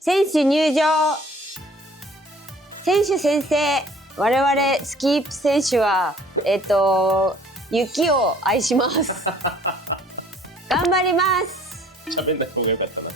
選手入場。選手宣誓。我々スキープ選手は雪を愛します。頑張ります。喋んない方が良かったな。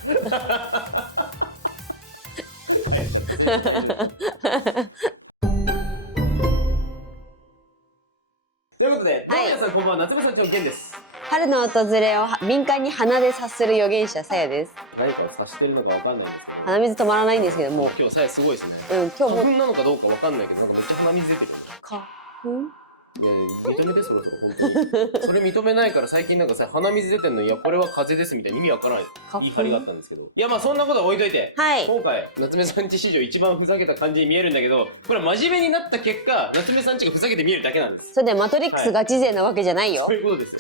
ということで、どうも皆さんこんばんは、夏目さんちのケンです。春の訪れを敏感に鼻で察する預言者さやです。何かを察してるのかわかんないんですけど、鼻水止まらないんですけども、今日さやすごいですね。今日も花粉なのかどうかわかんないけど、なんかめっちゃ鼻水出てる。花いや認めてそろそろ本当にそれ認めないから最近なんかさ鼻水出てんのにいやこれは風邪ですみたいな意味わからない言い張りがあったんですけど、いやまあそんなことは置いといて、はい、今回夏目さんち史上一番ふざけた感じに見えるんだけど、これは真面目になった結果夏目さんちがふざけて見えるだけなんです。それでマトリックスガチ勢なわけじゃないよ。そういうことです。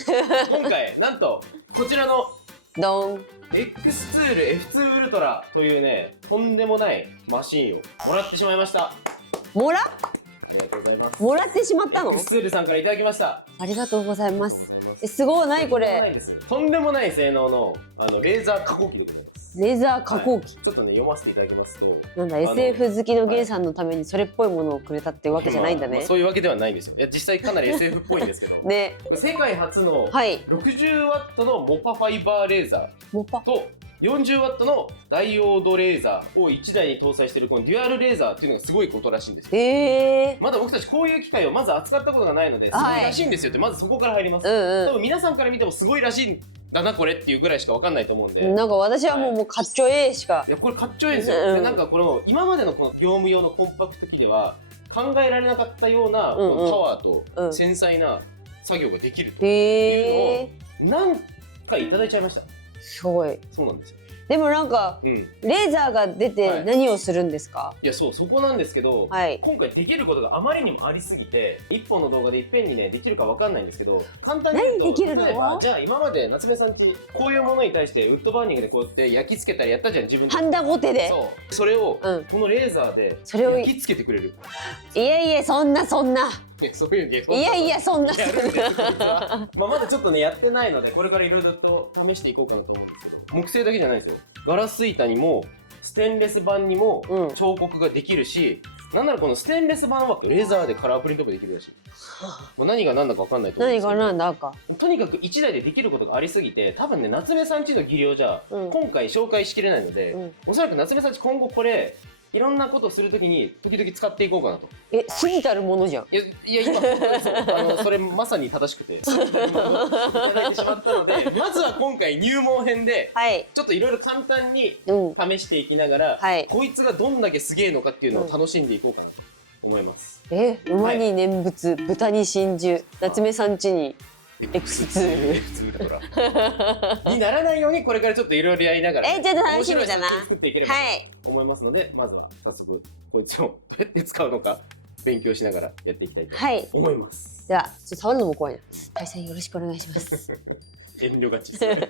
今回なんとこちらのドン X ツール F2 ウルトラというねとんでもないマシンをもらってしまいました。もらありがとうございます。もらってしまったの？ X ツールさんからいただきました。ありがとうございます。すごい、何これ。とんでもない性能のレーザー加工機でございます。レーザー加工機、ちょっとね読ませていただきますと、なんだ SF 好きのゲイさんのためにそれっぽいものをくれたってわけじゃないんだね。そういうわけではないんですよ。いや実際かなり SF っぽいんですけどね、世界初の60ワットのモパファイバーレーザーと40ワットのダイオードレーザーを1台に搭載しているこのデュアルレーザーっていうのがすごいことらしいんですよ。まだ僕たちこういう機械をまず扱ったことがないのですごいらしいんですよって、まずそこから入ります。多分皆さんから見てもすごいらしいんだなこれっていうぐらいしかわかんないと思うんで、なんか私はもうかっちょええしか。いやこれかっちょええんですよ。でなんかこれも今までのこの業務用のコンパクト機では考えられなかったようなこのパワーと繊細な作業ができるというのを何回いただいちゃいました。すごい。そうなんですよ。でもなんか、レーザーが出て何をするんですか？いやそこなんですけど、今回できることがあまりにもありすぎて1本の動画でいっぺんにねできるかわかんないんですけど、簡単に言うと何できるの？じゃあ今まで夏目さんちこういうものに対してウッドバーニングでこうやって焼き付けたりやったじゃん自分で。ハンダゴテで。それをこのレーザーで焼き付けてくれる。いやいやそんな。そういうゲームいやいやそんな。まだちょっとねやってないのでこれからいろいろと試していこうかなと思うんですけど、木製だけじゃないですよ。ガラス板にもステンレス板にも彫刻ができるし、なんならこのステンレス板はレーザーでカラープリントもできるらしい。何が何だか分かんないと思うんですけど、何が何だかとにかく1台でできることがありすぎて、多分ね夏目さんちの技量じゃ今回紹介しきれないので、おそらく夏目さんち今後これいろんなことをするときに時々使っていこうかなと。過ぎたるものじゃん。いや今それまさに正しくて今いただいてしまったので、まずは今回入門編でちょっといろいろ簡単に試していきながら、こいつがどんだけすげえのかっていうのを楽しんでいこうかなと思います。馬に念仏、豚に真珠、夏目さんちにX2 ウルトラにならないようにこれからちょっといろいろやりながらちょっと楽しみだな作っていければと思いますので、まずは早速こいつをどうやって使うのか勉強しながらやっていきたいと思います。ではちょっと触るのも怖いな。対戦よろしくお願いします。遠慮がちですね。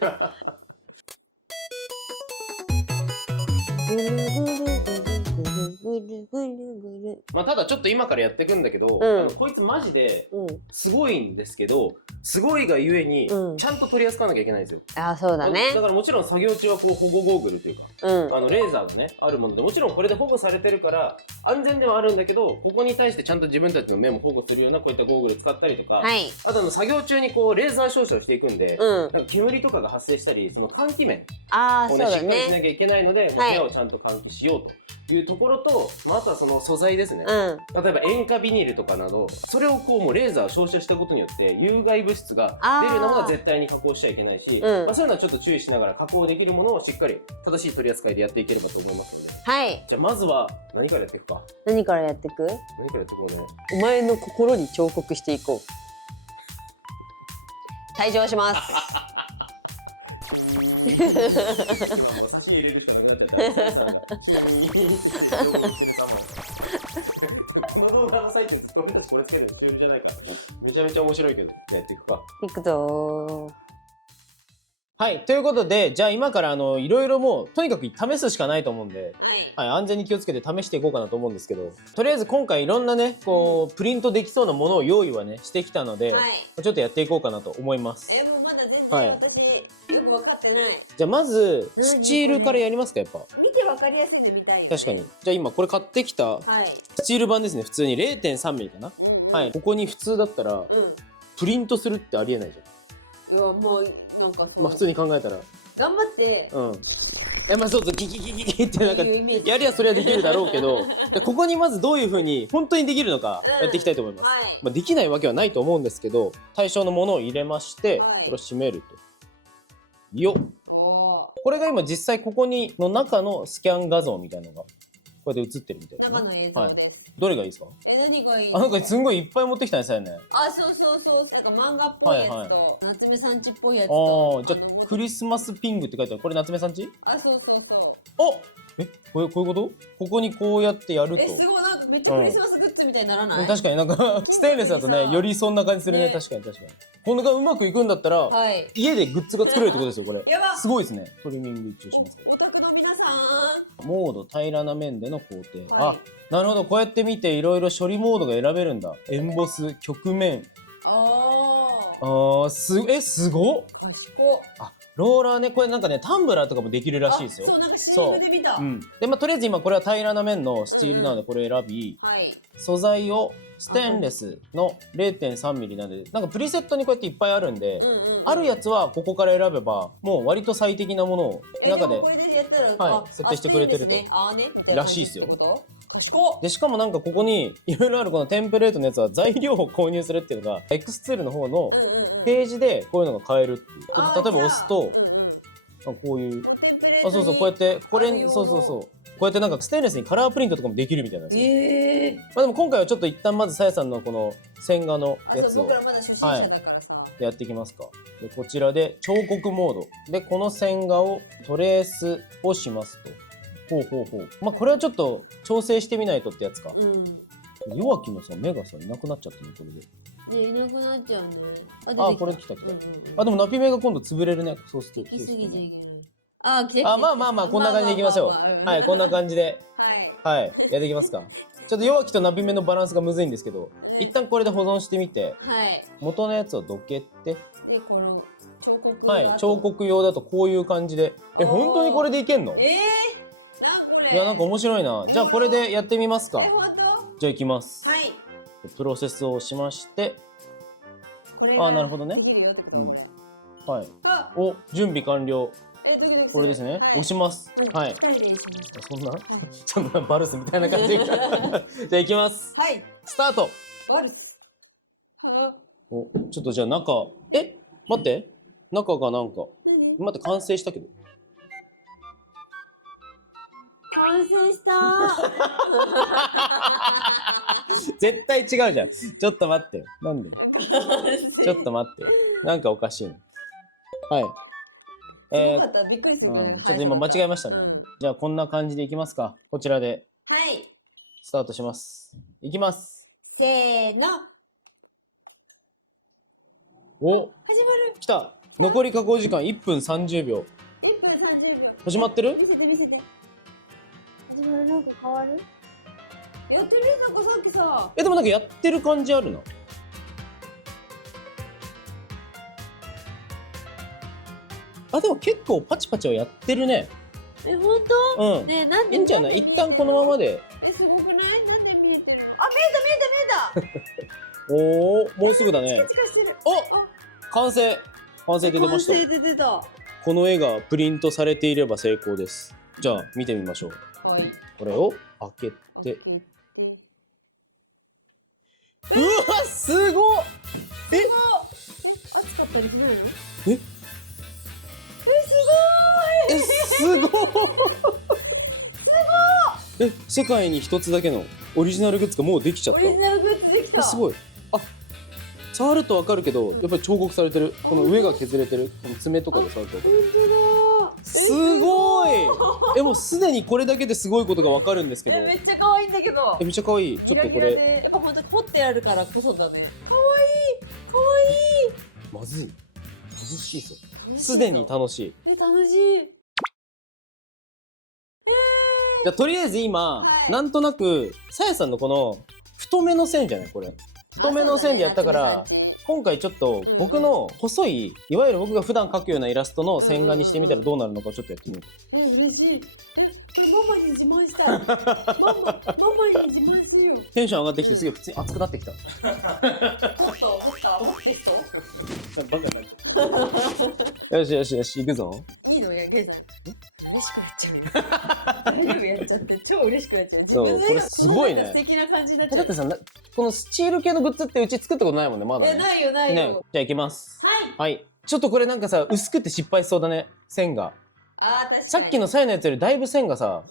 まあただちょっと今からやっていくんだけど、こいつマジですごいんですけど、すごいがゆえにちゃんと取り扱わなきゃいけないんですよ。そうだね。だからもちろん作業中はこう保護ゴーグルというか、レーザーがねあるもので、もちろんこれで保護されてるから安全ではあるんだけど、ここに対してちゃんと自分たちの目も保護するようなこういったゴーグル使ったりとか、あと作業中にこうレーザー照射をしていくんで、なんか煙とかが発生したり、その換気面をねしっかりしなきゃいけないので、部屋をちゃんと換気しようというところと、あとはその素材ですね。例えば塩化ビニールとかなど、それをこうもうレーザー照射したことによって有害物質が出るのは絶対に加工しちゃいけないし、そういうのはちょっと注意しながら加工できるものをしっかり正しい取り扱いでやっていければと思いますので、じゃあまずは何からやっていくか。何からやっていく？何からやっていこうね。お前の心に彫刻していこう。退場します。差し入れる人がなっちゃった。この動画のサイトにコメントしてこれつけるの中止じゃないから、めちゃめちゃ面白いけど、やっていくか。いくぞー。はい、ということで、じゃあ今からいろいろもうとにかく試すしかないと思うんで、安全に気をつけて試していこうかなと思うんですけど、とりあえず今回いろんなねこうプリントできそうなものを用意はねしてきたので、ちょっとやっていこうかなと思います。もうまだ全然私分かってない。じゃあまずスチールからやりますか、やっぱ。見て分かりやすいの見たい。確かに。じゃあ今これ買ってきたスチール版ですね。普通に 0.3 ミリかな。はい。ここに普通だったらプリントするってありえないじゃん。いやもうなんかまあ普通に考えたら。頑張って。うん。まあそうそう、ギギギギギってなんかやりゃそれはできるだろうけど、ここにまずどういう風に本当にできるのかやっていきたいと思います。まあできないわけはないと思うんですけど、対象のものを入れまして、これを閉めると。よっ。これが今実際ここにの中のスキャン画像みたいなのがこうやって映ってるみたいですね。中の映像です。どれがいいですか？何がいい？なんかすんごいいっぱい持ってきたんですよね。そうそうそう。なんか漫画っぽいやつと、夏目さんちっぽいやつと。じゃあクリスマスピングって書いてある。これ夏目さんち？そうそうそう。こういうこと？ここにこうやってやると。すごい、なんかめっちゃクリスマスグッズみたいにならない？確かになんかステンレスだとね、よりそんな感じするね。確かに確かに。これがうまくいくんだったら、家でグッズが作れるってことですよ、これ。すごいですね。トリミング一応しますけど。オタクの皆さん。モード平らな面での工程。なるほど。こうやって見ていろいろ処理モードが選べるんだ。エンボス、曲面。すごっ。ローラーね、これなんかね、タンブラーとかもできるらしいですよ。そう、なんか CM で見た。で、まあ、とりあえず今これは平らな面のスチールなので、これ選び、素材をステンレスの 0.3 ミリなんで、なんかプリセットにこうやっていっぱいあるんで、あるやつはここから選べば、もう割と最適なものを中で、設定してくれてると。らしいですよ。で、しかもなんかここにいろいろあるこのテンプレートのやつは材料を購入するっていうのが X ツールの方のページでこういうのが買えるっていう。例えば押すと、こういう、そうそう、こうやって、これ、そうそうそう。こうやってなんかステンレスにカラープリントとかもできるみたいなんですよ。まあでも今回はちょっと一旦まずさやさんのこの線画のやつをやっていきますか。で、こちらで彫刻モード。で、この線画をトレースをしますと。まあこれはちょっと調整してみないとってやつか。弱気のさ、目がさ、いなくなっちゃったね、これで。いなくなっちゃうね。これ来た来た。でもナピ目が今度潰れるね。そうすると。まあ、こんな感じでいきましょう。はい、こんな感じで。はい、やっていきますか。ちょっと弱気とナピ目のバランスがむずいんですけど、一旦これで保存してみて、元のやつをどけて、彫刻用だとこういう感じで。本当にこれでいけんの？いや、なんか面白いな。じゃあこれでやってみますか。じゃあいきます。プロセスをしまして、なるほどね。はい。準備完了。これですね。押します。はい。そんなちょっとバルスみたいな感じ。じゃあいきます。スタート。バルス。ちょっとじゃあ中、待って。中がなんか、待って、完成したけど。完成した絶対違うじゃん。ちょっと待って。なんでちょっと待って。なんかおかしいの。はい。びっくりする。ちょっと今間違えましたね。じゃあこんな感じでいきますか。こちらで。スタートします。いきます。せーの。始まる。来た。残り加工時間1分30秒。1分30秒。始まってる？見せて見せて。始まる。なんか変わる？やってる？なんかさっきさ。でもなんかやってる感じあるな。でも結構パチパチはやってるね。本当？うん。ね、なんでいいんじゃない？一旦このままで。すごくない？なんで見えた？見えたもうすぐだね。完成出てました。完成出てた。この絵がプリントされていれば成功です。じゃあ見てみましょう。これを開けて。うわ、すごっ！熱かったりしないの？すごい！世界に一つだけのオリジナルグッズがもうできちゃった。オリジナルグッズできた。すごい。触るとわかるけど、やっぱり彫刻されてる。この上が削れてる。この爪とかで触るとわかる。本当だ。すごい。もうすでにこれだけですごいことがわかるんですけど。めっちゃ可愛いんだけど。めっちゃ可愛い。ちょっとこれ。やっぱ本当に彫ってあるからこそだね。可愛い。まずい。楽しいぞ。すでに楽しい。楽しい。じゃあとりあえず今、なんとなくさやさんのこの太めの線じゃないこれ。太めの線でやったから今回ちょっと僕の細い、いわゆる僕が普段描くようなイラストの線画にしてみたらどうなるのかちょっとやってみよう。嬉しい。ママに自慢したい。ママに自慢しよう。テンション上がってきてすげえ普通に熱くなってきた。もっとテスト。バカだ。よしよしよし、行くぞ。いいのやけじゃん。嬉しくなっちゃう。大丈夫やっちゃって超嬉しくなっちゃう。そうこれすごいね。素敵な感じになっちゃう。だってさ、このスチール系のグッズってうち作ったことないもんね、まだね。ないよないよ。ね、じゃあ行きます。はい。はい。ちょっとこれなんかさ、薄くて失敗しそうだね、線が。確かに。さっきのサイのやつよりだいぶ線がさ、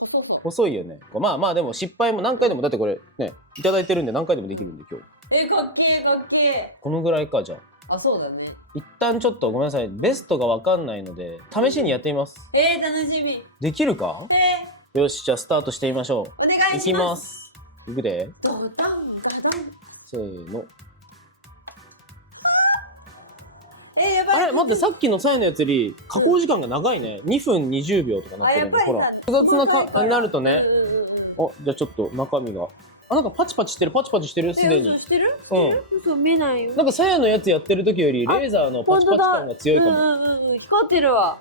細いよね。まあまあでも失敗も何回でも、だってこれね、いただいてるんで何回でもできるんで今日。かっけえかっけえ。このぐらいか、じゃあ。そうだね。一旦ちょっとごめんなさい、ベストがわかんないので、試しにやってみます。楽しみ。できるか？よし、じゃあスタートしてみましょう。お願いします。いきます。いくで。ドドンドドン。せーの。やばい。あれ待って、さっきのサイのやつより加工時間が長いね。2分20秒とかなってるんで、ほら。複雑なになるとね。じゃあちょっと中身が。なんかパチパチしてる、パチパチしてる、すでに。してる？嘘見えないよ。なんかさやのやつやってる時よりレーザーのパチパチ感が強いかも。光ってるわ。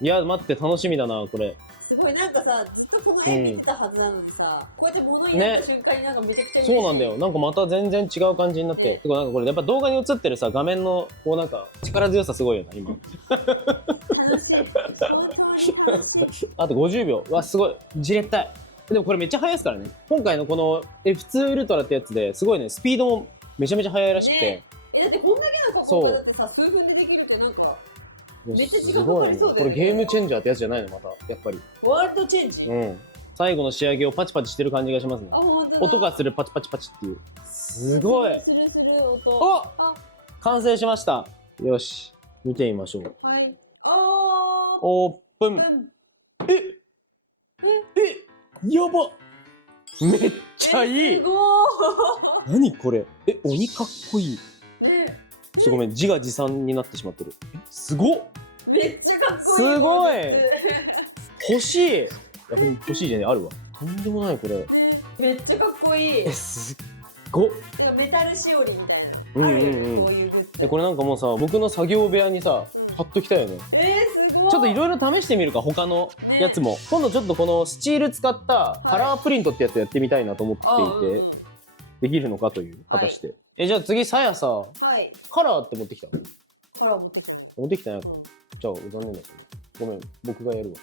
いや、待って、楽しみだな、これ。すごい、なんかさ、ずっとこの絵見てたはずなのにさ、こうやって物入れた瞬間になんかめちゃくちゃそうなんだよ。なんかまた全然違う感じになって。てかなんかこれやっぱ動画に映ってるさ、画面のこうなんか力強さすごいよな、今。楽しい。あと50秒。わ、すごい。じれったい。でもこれめっちゃ速いですからね。今回のこの F2 ウルトラってやつですごいね、スピードもめちゃめちゃ速いらしくて。だってこんだけの加工がだってさ、数分でできるってなんか、めっちゃ時間かすごいね。かりそうだよね。これゲームチェンジャーってやつじゃないの、また。やっぱり。ワールドチェンジ？最後の仕上げをパチパチしてる感じがしますね。音がするパチパチパチっていう。すごい。する音。完成しました。よし。見てみましょう。はい。オープン。やばめっちゃいい。何これ。鬼かっこいい。ちょっとごめん、自画自賛になってしまってる。すごっ。めっちゃかっこいい。すごい。欲しい。欲しいじゃねえ、あるわ。とんでもないこれ。めっちゃかっこいい。すっごっ。なんかメタルしおりみたいな。こういうグッズ。これなんかもうさ、僕の作業部屋にさ、貼っときたいよね。すごい。ちょっといろいろ試してみるか、他のやつも。今度ちょっとこのスチール使ったカラープリントってやつやってみたいなと思っていて、できるのかという、果たして。じゃあ次、さやさ、カラーって持ってきたの？カラー持ってきたの？持ってきてないから。じゃあ、残念だけど。ごめん、僕がやるわ。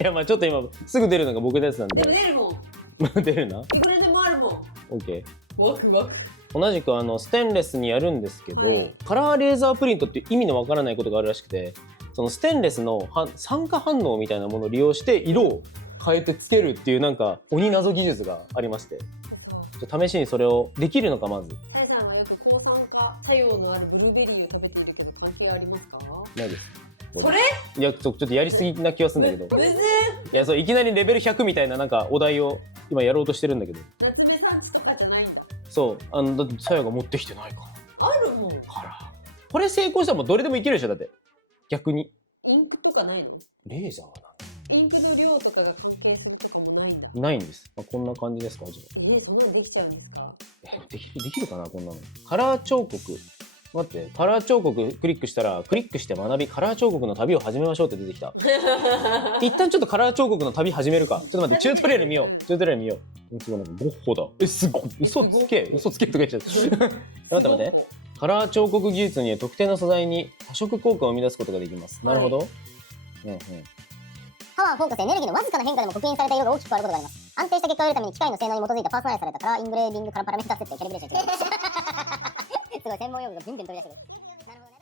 いや、まあちょっと今、すぐ出るのが僕のやつなんで。でも出るもん。出るな。いくらでもあるもん。オッケー。ワクワク。同じくステンレスにやるんですけど、カラーレーザープリントっていう意味のわからないことがあるらしくて、そのステンレスの酸化反応みたいなものを利用して色を変えてつけるっていうなんか鬼謎技術がありまして、じゃあ試しにそれをできるのかまず。さやさんはよく抗酸化作用のあるブルーベリーを食べていると関係ありますか？ないです。それ？いや、ちょっとやりすぎな気はするんだけど。いや、そういきなりレベル100みたいななんかお題を今やろうとしてるんだけど。夏目さんちとかじゃないんだ。そう、だってさやが持ってきてないから。あるもん。これ成功したらもうどれでもいけるでしょ、だって。逆に。インクとかないの？レーザーはインクの量とかが関係するとかもないの？ないんです。こんな感じですか、じゃあ。そんなのできちゃうんですか？できるかな、こんなの。カラー彫刻。待って、カラー彫刻クリックしたら、クリックして学び、カラー彫刻の旅を始めましょうって出てきた。一旦ちょっとカラー彫刻の旅始めるか。ちょっと待って、チュートリアル見よう。チュートリアル見よう。すごい、ゴッホだ。すごい。嘘つけとか言っちゃった。待って。カラー彫刻技術には特定の素材に多色効果を生み出すことができます。なるほど。パワー、フォーカス、エネルギーのわずかな変化でも刻印された色が大きく変わることがあります。安定した結果を得るために機械の性能に基づいたパーソナライズされたカラーイングレービングからパラメータ設定、キャリブレーションしてすごい専門用語がビンビン飛び出してくる。なるほどね。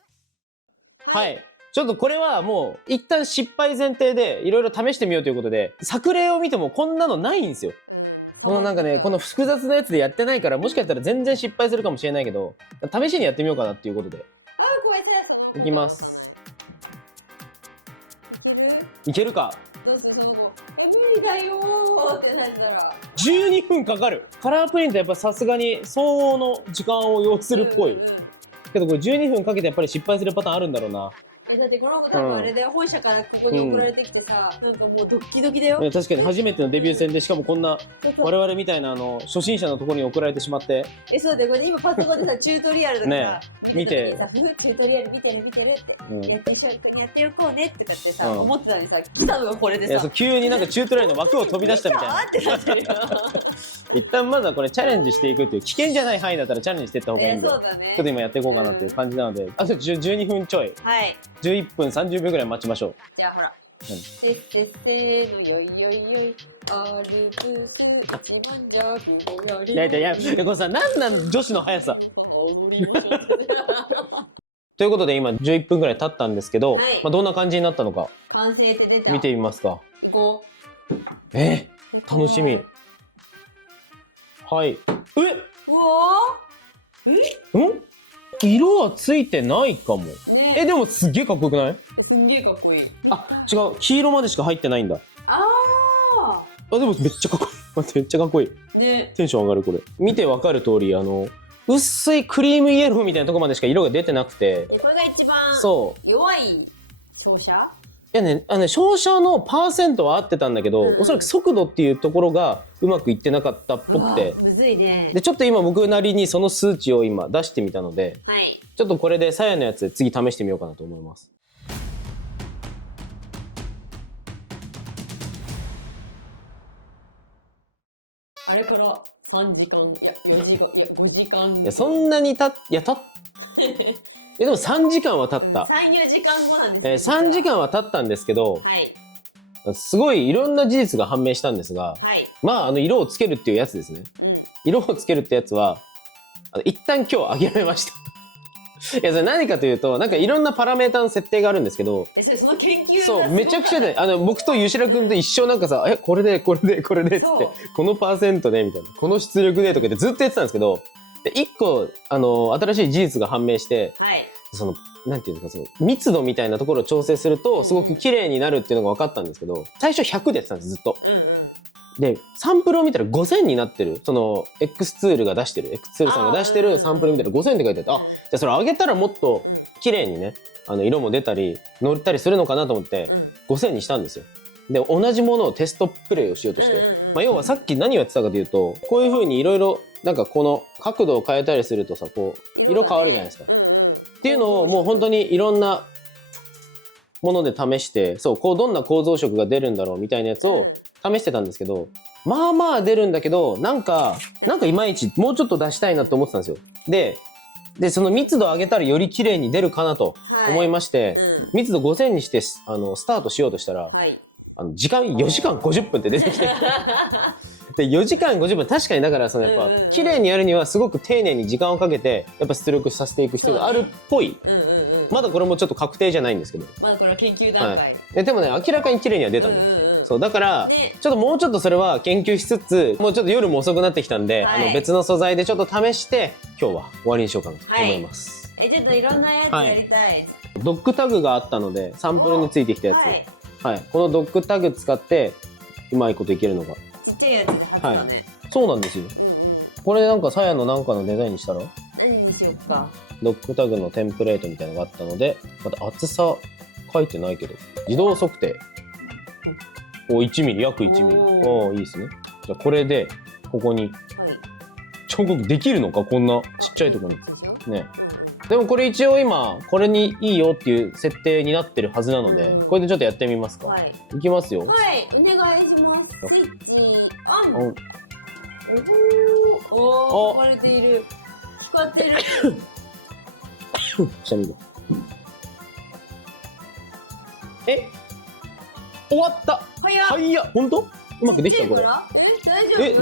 はい。ちょっとこれはもう一旦失敗前提でいろいろ試してみようということで、作例を見てもこんなのないんですよ。このなんかね、この複雑なやつでやってないから、もしかしたら全然失敗するかもしれないけど、試しにやってみようかなっていうことで。いきます。いけるか？無理だよーってなったら。12分かかる。カラープリントやっぱさすがに相応の時間を要するっぽい。けどこれ12分かけてやっぱり失敗するパターンあるんだろうな。だってこの子多分あれで本社からここに送られてきてさ、なんかもうドッキドキだよ。確かに初めてのデビュー戦で、しかもこんな我々みたいな初心者のところに送られてしまって。そうで、これ今パソコンでさ、チュートリアルとかさ、見てチュートリアル見てるって、一緒にやっておこうねとかってさ、思ってたのにさ、来たのがこれでさ、急になんかチュートリアルの枠を飛び出したみたいな。ってなってるよ。一旦まずはこれチャレンジしていくっていう、危険じゃない範囲だったらチャレンジしていった方がいいんで、ちょっと今やっていこうかなっていう感じなので、あと12分ちょい、11分30秒ぐらい待ちましょう。じゃあほら、せっせっせーのよいよいよい、アルプス一番ジャグをやり。いやこれさ、なん女子の速さ。ということで今11分ぐらい経ったんですけど、どんな感じになったのか完成って出た。見てみますか。楽しみ。はい。うわ色はついてないかも。でもすげえかっこよくない？すんげえかっこいい。違う、黄色までしか入ってないんだ。でもめっちゃかっこいい。待って、めっちゃかっこいい。テンション上がるこれ。見てわかる通り、薄いクリームイエローみたいなとこまでしか色が出てなくて。これが一番弱い照射？いやね、照射のパーセントは合ってたんだけど、おそらく速度っていうところがうまくいってなかったっぽくて。むずいね。で、ちょっと今僕なりにその数値を今出してみたので、ちょっとこれでさやのやつで次試してみようかなと思います。あれから3時間、いや4時間、いや5時間。いや、そんなにでも3時間は経った。3、4時間後なんです3時間は経ったんですけど、すごいいろんな事実が判明したんですが、色をつけるっていうやつですね。色をつけるってやつは、一旦今日諦めました。いや、それ何かというと、なんかいろんなパラメータの設定があるんですけど、その研究そう、めちゃくちゃで、僕とゆしらくんと一生なんかさ、これで、これで、これで、つって、このパーセントで、みたいな、この出力で、とか言ってずっとやってたんですけど、で、一個、新しい事実が判明して、なんていうんですか、密度みたいなところを調整すると、すごく綺麗になるっていうのが分かったんですけど、最初100でやってたんです、ずっと。で、サンプルを見たら5000になってる。X ツールが出してる。X ツールさんが出してるサンプル見たら5000って書いてあって、じゃあそれ上げたらもっと綺麗にね、色も出たり、乗ったりするのかなと思って、5000にしたんですよ。で、同じものをテストプレイをしようとして。要はさっき何をやってたかというと、こういう風にいろいろ、なんかこの角度を変えたりするとさ、こう、色変わるじゃないですか。っていうのをもう本当にいろんなもので試して、どんな構造色が出るんだろうみたいなやつを試してたんですけど、まあまあ出るんだけど、なんかいまいちもうちょっと出したいなと思ってたんですよ。で、その密度を上げたらより綺麗に出るかなと思いまして、密度5000にしてスタートしようとしたら、時間4時間50分って出てきてで4時間50分確かにだからやっぱ綺麗にやるにはすごく丁寧に時間をかけてやっぱ出力させていく必要があるっぽい。まだこれもちょっと確定じゃないんですけど、まだこれは研究段階、でもね明らかに綺麗には出たんです。そうだからちょっともうちょっとそれは研究しつつ、もうちょっと夜も遅くなってきたんで、別の素材でちょっと試して今日は終わりにしようかなと思います。ちょっといろんなやつやりたい。ドッグタグがあったのでサンプルについてきたやつ、このドッグタグ使ってうまいこといけるのがちっちゃいやつだね。そうなんですよ。これなんかさやのなんかのデザインにしたら何にしようか。ドッグタグのテンプレートみたいなのがあったので、また厚さ書いてないけど自動測定1ミリ、約1ミリ。いいですね。じゃあこれでここに彫刻できるのか、こんなちっちゃいところにね。でもこれ一応今これにいいよっていう設定になってるはずなので、これでちょっとやってみますか。いきますよ。はい、お願いします。スイッチオン。壊れている。光っている。下見ろ。終わった。早っ。本当？うまくできたこれ。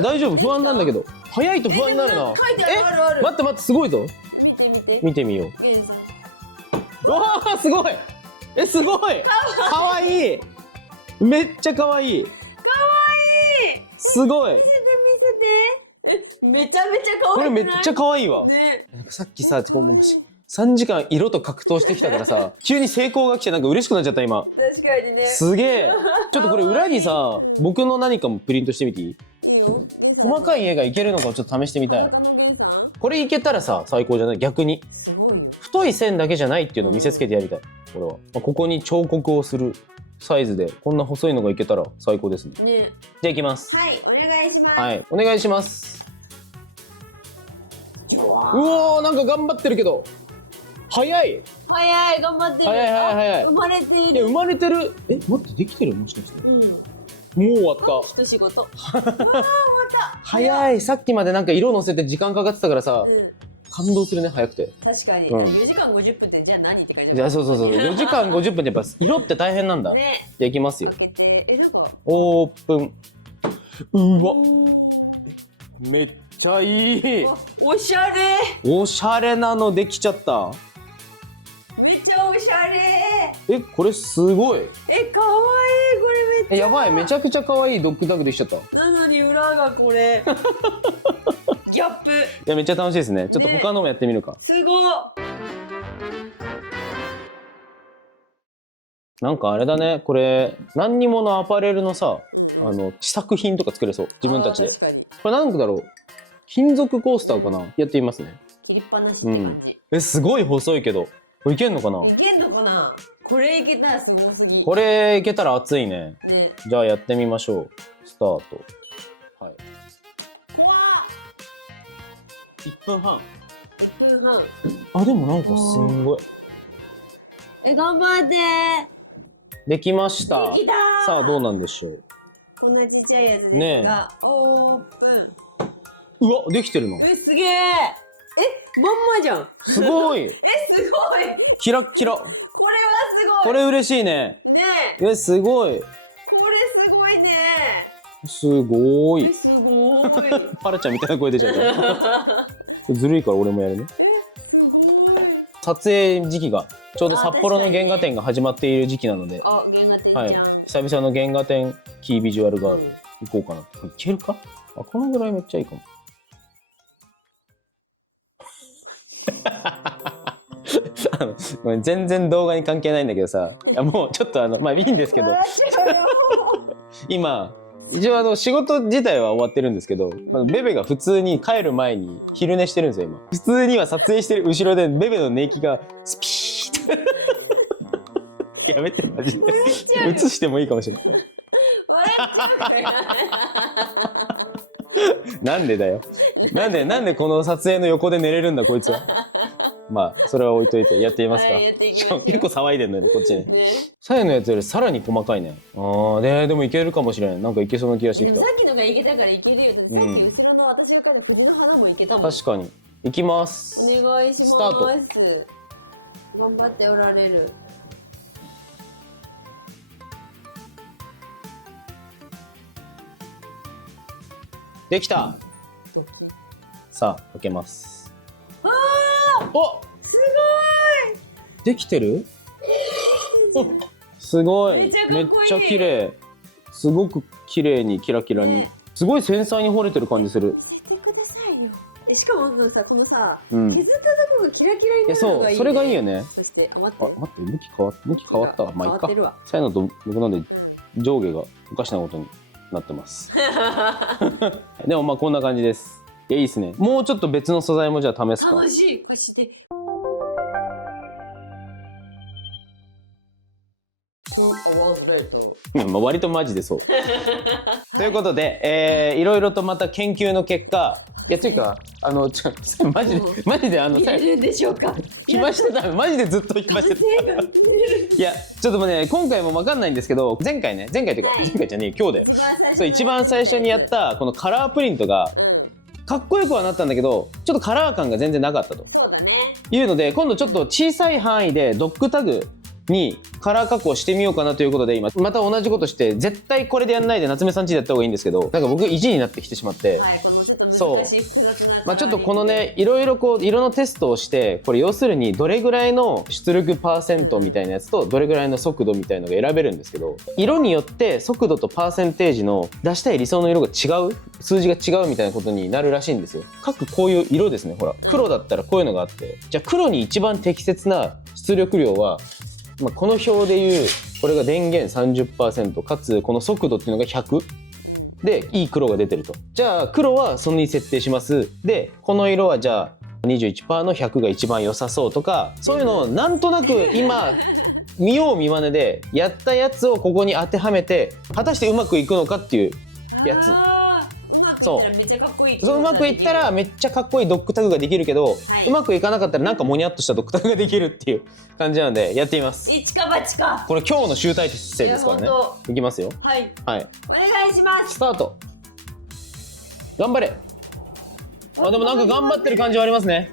大丈夫？不安なんだけど。早いと不安になるな。待ってすごいぞ。見てみよう。うわーすごい。すごい。かわいい。めっちゃかわいい。すごい。見せて。めちゃめちゃかわいい。これめっちゃかわいいわ。なんかさっきさ、3時間色と格闘してきたからさ、急に成功が来てなんか嬉しくなっちゃった今。確かにね。すげえ。ちょっとこれ裏にさ、僕の何かもプリントしてみていい？細かい絵がいけるのかをちょっと試してみたい。これいけたらさ最高じゃない？逆にすごい。太い線だけじゃないっていうのを見せつけてやりたい。これは、ここに彫刻をするサイズでこんな細いのがいけたら最高ですね。ね。じゃあいきます。はい、お願いします。はい、お願いします。うおー、なんか頑張ってるけど早い。早い、頑張ってる。早い早い早い。生まれていいやる。生まれてる。え、待ってできてる？もしかして。うん。もう終わった。一仕事。早い。さっきまでなんか色のせて時間かかってたからさ、感動するね、早くて。確かに。うん4時間50分ってじゃあ何って書いてあいや、そうそうそう。4時間50分でやっぱ色って大変なんだ。ね。じゃあいきますよ。開けて、なんか。オープン。うわ。めっちゃいい。おしゃれ。おしゃれなのできちゃった。めっちゃおしゃれ。え、これすごい。かわいい。これめっちゃ。やばい、めちゃくちゃ可愛いドッグタグできちゃった。いなのに裏がこれ。ギャップ。や、めっちゃ楽しいですね。ちょっと他のもやってみるか。すごい。なんかあれだね、これ何にものアパレルのさ、試作品とか作れそう、自分たちで。これなんだろう、金属コースターかな。やってみますね。切りっぱなしって感じ。すごい細いけど、これいけんのかな。いけんのかな。これいけたらすごすぎ。これいけたら熱いね。じゃあやってみましょう。スタート。はい。1分半。1分半。あ、でもなんかすんごい。頑張って。できました。できた。さあどうなんでしょう。こんなちっちゃいやつですが、オープン。うわ、できてるの。すげえ。まんまじゃん。すごい。すごい。キラッキラ。これはすごい。これ嬉しいね。ね。すごい。これすごいね。すごい。すごい。パラちゃんみたいな声出ちゃった。ずるいから俺もやるね。撮影時期がちょうど札幌の原画展が始まっている時期なので、原画展じゃん。久々の原画展キービジュアルガール行こうかな。いけるか？このぐらいめっちゃいいかも。ごめん、全然動画に関係ないんだけどさ、いやもうちょっとまあいいんですけど今一応仕事自体は終わってるんですけど、ベベが普通に帰る前に昼寝してるんですよ今。普通には撮影してる後ろでベベの寝息がスピーッやめてマジで映してもいいかもしれないなんでだよ。なんでこの撮影の横で寝れるんだこいつは。まあそれは置いといてやってみますか。結構騒いでんのよねこっちね。さやのやつよりさらに細かいね。でもいけるかもしれない。なんかいけそうな気がしてきた。さっきのがいけたからいけるよ。さっき後ろの私のから藤の花もいけたもん。確かに。いきます。お願いします。スタート。頑張っておられる。できた。さあ開けます。お、すごい。できてる？お、すごい。めっちゃ綺麗。すごく綺麗にキラキラに。すごい繊細に彫れてる感じする。見せてくださいよ。しかもさ、このさ、削ったところがキラキラになるのがいい。そう、それがいいよね。そして待って、向き変わった。まあいいか。さやのと僕なんで上下がおかしなことになってます。でもまあこんな感じです。いや、いいですね。もうちょっと別の素材もじゃあ試すか。楽しい。こうして。まあ割とマジでそう。ということで、いろいろとまた研究の結果、いやというかマジでやるんでしょうか。暇してた。マジでずっと暇してた。いやちょっとね今回も分かんないんですけど、前回というか前回じゃねえ今日で、そう一番最初にやったこのカラープリントがかっこよくはなったんだけど、ちょっとカラー感が全然なかったというので、今度ちょっと小さい範囲でドッグタグにカラー加工してみようかなということで、今また同じことして、絶対これでやんないで夏目さん家でやった方がいいんですけど、なんか僕意地になってきてしまって、そうまあちょっとこのねいろいろこう色のテストをして、これ要するにどれぐらいの出力パーセントみたいなやつとどれぐらいの速度みたいのが選べるんですけど、色によって速度とパーセンテージの出したい理想の色が違う、数字が違うみたいなことになるらしいんですよ。各こういう色ですね。ほら黒だったらこういうのがあって、じゃあ黒に一番適切な出力量は、この表でいうこれが電源 30% かつこの速度っていうのが100でいい黒が出てると。じゃあ黒はそのに設定します。でこの色はじゃあ 21% の100が一番良さそうとか、そういうのをなんとなく今見よう見まねでやったやつをここに当てはめて、果たしてうまくいくのかっていうやつ。そうめっちゃかっこいい。そう、うまくいったらめっちゃかっこいいドッグタグができるけど、うまくいかなかったらなんかモニャっとしたドッグタグができるっていう感じなのでやってみます。一か八か。これ今日の集大成ですからね。いきますよ。はい。はい。お願いします。スタート。頑張れ。あ、でもなんか頑張ってる感じはありますね。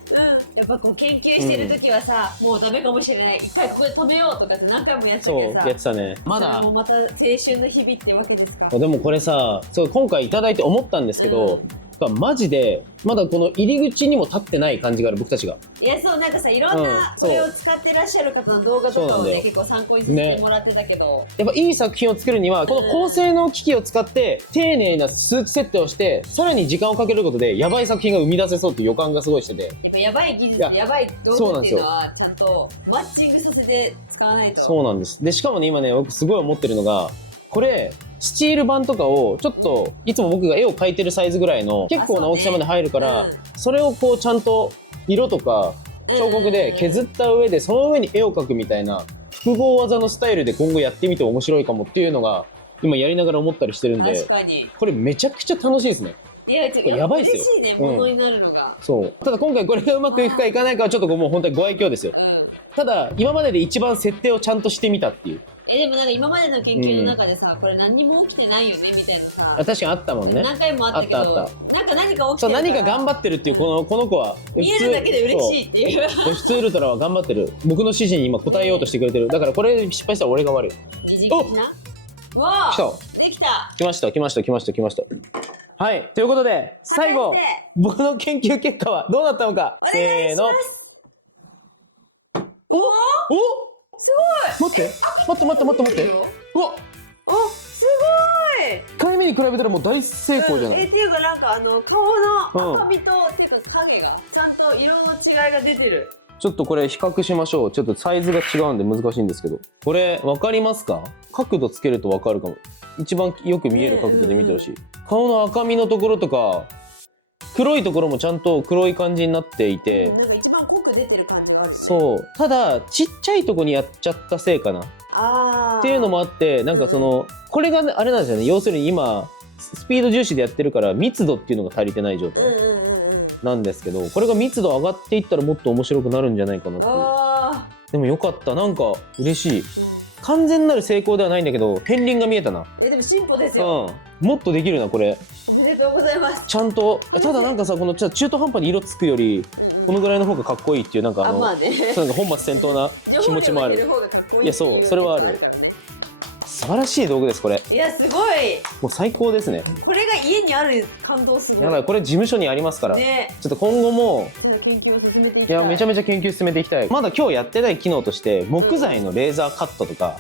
やっぱこう研究してる時はさ、もうダメかもしれない、一回ここで止めようとかって何回もやってたそうけどさ、やってたね。まだもうまた青春の日々ってわけですか。でもこれさ、そう今回いただいて思ったんですけど、マジでまだこの入り口にも立ってない感じがある、僕たちが。いや、そう、なんかさ、いろんなこれを使ってらっしゃる方の動画とかをね、結構参考にさせてもらってたけど、やっぱいい作品を作るにはこの高性能機器を使って丁寧な数値設定をして、さらに時間をかけることでやばい作品が生み出せそうっていう予感がすごいしてて、やっぱやばい技術、やばい道具っていうのはちゃんとマッチングさせて使わないと。そうなんです。でしかもね、今ね僕すごい思ってるのが、これスチール板とかをちょっといつも僕が絵を描いてるサイズぐらいの結構な大きさまで入るから、それをこうちゃんと色とか彫刻で削った上でその上に絵を描くみたいな複合技のスタイルで今後やってみて面白いかもっていうのが今やりながら思ったりしてるんで、確かにこれめちゃくちゃ楽しいですね。いや、これやばいっすよ。嬉しいね、ものになるのが。そうただ今回これがうまくいくかいかないかはちょっともう本当にご愛嬌ですよ。ただ今までで一番設定をちゃんとしてみたっていう。でもなんか今までの研究の中でさ、これ何にも起きてないよねみたいなさ、確かにあったもんね。何回もあったけど、あったなんか何か起きてるから、そう何か頑張ってるっていうこの子は見えるだけで嬉しいっていう。普通ウルトラは頑張ってる、僕の指示に今応えようとしてくれてる。だからこれ失敗したら俺が悪い。お、わあ、できた。来ましたはい、ということで最後僕の研究結果はどうなったのか、せーの。おお、すごい。待って。うわ、お、すごい。1回目に比べたらもう大成功じゃない。っていうか、なんか顔の赤みとっていうか影がちゃんと色の違いが出てる。ちょっとこれ比較しましょう。ちょっとサイズが違うんで難しいんですけど、これ分かりますか？角度つけると分かるかも。一番よく見える角度で見てほしい。顔の赤みのところとか黒いところもちゃんと黒い感じになっていて、なんか一番濃く出てる感じがある。そう、ただちっちゃいとこにやっちゃったせいかなっていうのもあって、なんかこれがあれなんですよね。要するに今スピード重視でやってるから密度っていうのが足りてない状態なんですけど、これが密度上がっていったらもっと面白くなるんじゃないかなっていう。でもよかった、なんか嬉しい。完全なる成功ではないんだけど片鱗が見えたな。でも進歩ですよ。もっとできるなこれ。おめでとうございます。ちゃんと、ただなんかさ、この中途半端に色つくよりこのぐらいの方がかっこいいっていう、なんかまあね、なんか本末転倒な気持ちもある。いや、そう、それはある。素晴らしい道具ですこれ。いや、すごい。もう最高ですね。これが家にある感動する。やばい、これ事務所にありますから、ね、ちょっと今後も研究を進めていきたい。いや、めちゃめちゃ研究進めていきたい。まだ今日やってない機能として木材のレーザーカットとか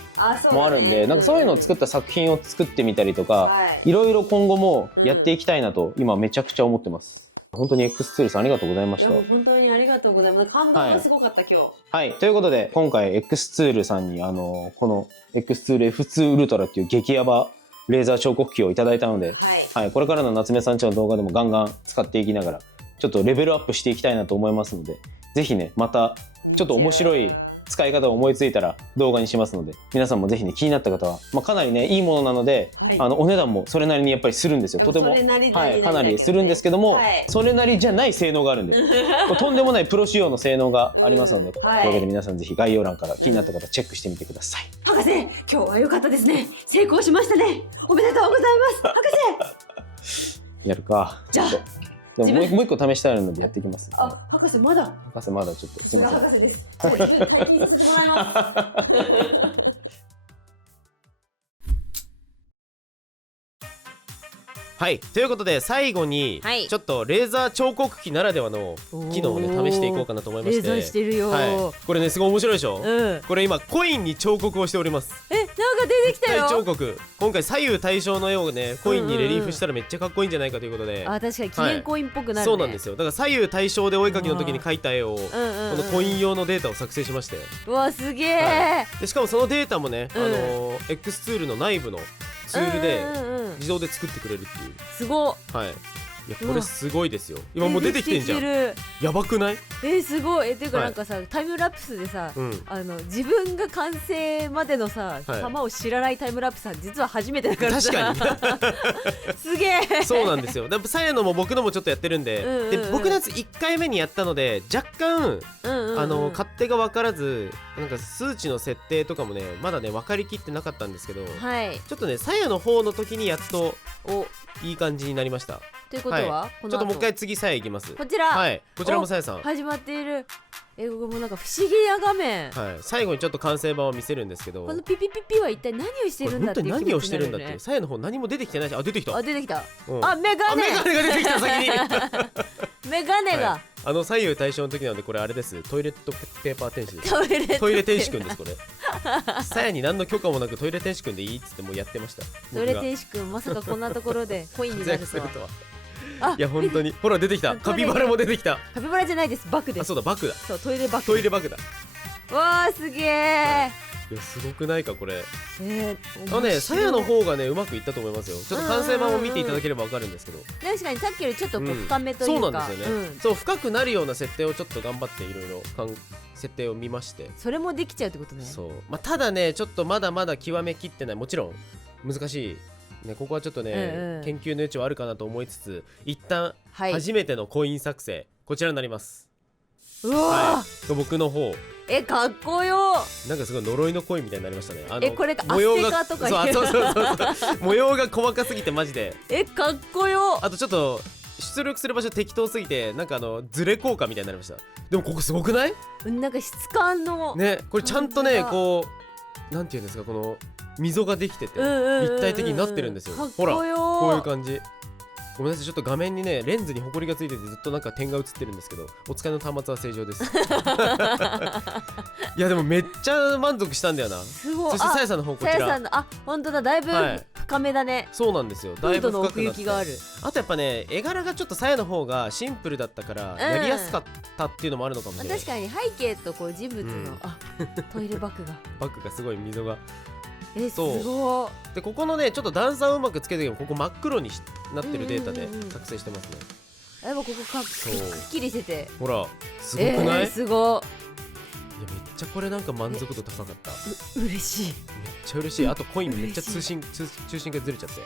もあるんで、なんかそういうのを作った作品を作ってみたりとか、いろいろ今後もやっていきたいなと今めちゃくちゃ思ってます。本当に X ツールさんありがとうございました。本当にありがとうございます。感動がすごかった、今日。はい、ということで今回 X ツールさんにこの X ツール F2 ウルトラっていう激ヤバレーザー彫刻機をいただいたので、はい、これからの夏目さんちの動画でもガンガン使っていきながらちょっとレベルアップしていきたいなと思いますので、ぜひね、またちょっと面白い使い方を思いついたら動画にしますので、皆さんもぜひね、気になった方は、かなりねいいものなので、お値段もそれなりにやっぱりするんですよ。とても、かなりするんですけども、それなりじゃない性能があるんでとんでもないプロ仕様の性能がありますので、というわけで皆さんぜひ概要欄から気になった方チェックしてみてください。博士、今日は良かったですね。成功しましたね。おめでとうございます博士。やるか。じゃあでももう一個試したいのでやっていきます。博士まだ。博士まだちょっとすみません。博士です。体験させてもらいます。はい、ということで最後にちょっとレーザー彫刻機ならではの機能をね試していこうかなと思いまして。レーザーしてるよ、はい、これねすごい面白いでしょ、これ今コインに彫刻をしております。なんか出てきたよ。彫刻、今回左右対称の絵をねコインにレリーフしたらめっちゃかっこいいんじゃないかということで、確かに記念コインっぽくなるね。そうなんですよ。だから左右対称でお絵描きの時に描いた絵をこのコイン用のデータを作成しまして、うわすげえ、でしかもそのデータもね、X ツールの内部のツールで自動で作ってくれるっていう。すごっ。はい。いやこれすごいですよ。今もう出てきてんじゃん。やばくない？すごい。ていうかなんかさ、タイムラプスでさ、自分が完成までのさ様を知らないタイムラプスは実は初めてだからさ。確かに。すげえ。そうなんですよ。さやのも僕のもちょっとやってるんで、で僕のやつ1回目にやったので若干勝手が分からず、なんか数値の設定とかもねまだね分かりきってなかったんですけど、ちょっとねさやの方の時にやっといい感じになりました。ということは、ちょっともう一回次さやいきます。こちら、はい、こちらもさやさん始まっている。ここもなんか不思議な画面。はい、最後にちょっと完成版を見せるんですけど、このピピピピは一体何をしてるんだっていう気持ちになるよね。本当に何をしてるんだって。さやの方何も出てきてないし、あ出てきた。あ出てきた。あメガネ。メガネが出てきた先に。メガネが。左右対称の時なのでこれあれです。トイレットペーパー天使です。トイレ天使くんですこれ。さやに何の許可もなくトイレ天使くんでいいっつってもうやってました。トイレ天使くんまさかこんなところでコインになるとは。いや本当にほら出てきた。カピバラも出てきた。カピバラじゃないです。バクです。あそうだバクだ。そうトイレバク。トイレバクだ。わーすげえ。いやすごくないかこれ。さやの方がねうまくいったと思いますよ。ちょっと完成版を見ていただければわかるんですけど、確かにさっきよりちょっとこう深めというか、そうなんですよね。そう深くなるような設定をちょっと頑張っていろいろ設定を見まして、それもできちゃうってことね。そう、ただねちょっとまだまだ極めきってない。もちろん難しいね。ここはちょっとね研究の余地はあるかなと思いつつ、一旦初めてのコイン作成こちらになります。うわ僕の方かっこよ。なんかすごい呪いのコインみたいになりましたね。これ模様がとかそう模様が細かすぎてマジでかっこよ。あとちょっと出力する場所適当すぎてなんかズレ効果みたいになりました。でもここすごくない？なんか質感のね、これちゃんとねこうなんていうんですか、この溝ができてて立体的になってるんですよ。ほらこういう感じ。ごめんなさいちょっと画面にねレンズにホコリがついててずっとなんか点が映ってるんですけど、お使いの端末は正常です。いやでもめっちゃ満足したんだよな。すごい。そしてさやさんの方こちら。さやさんの本当だだいぶ深めだね。そうなんですよ。だいぶ深くなって。あとやっぱね絵柄がちょっとさやの方がシンプルだったからやりやすかったっていうのもあるのかもしれない。確かに背景とこう人物のトイレバッグがバッグがすごい溝が。すごい。でここのねちょっと段差をうまくつけてもここ真っ黒になってるデータで作成してますね。やっぱここくっきりしててほらすごくない？すごい。いやめっちゃこれなんか満足度高かった。嬉しい。めっちゃ嬉しい。あとコインめっちゃ中心がずれちゃって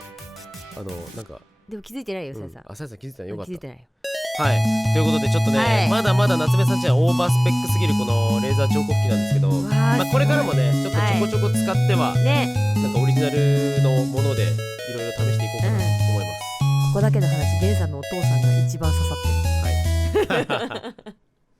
なんかでも気づいてないよさやさん。さやさん気づいてないよかった。気づいてないよ。はい、ということでちょっとね、まだまだ夏目さんちはオーバースペックすぎるこのレーザー彫刻機なんですけど、これからもねちょっとちょこちょこ使っては、なんかオリジナルのものでいろいろ試していこうかなと思います。ここだけの話、ゲンさんのお父さんが一番刺さってる。はい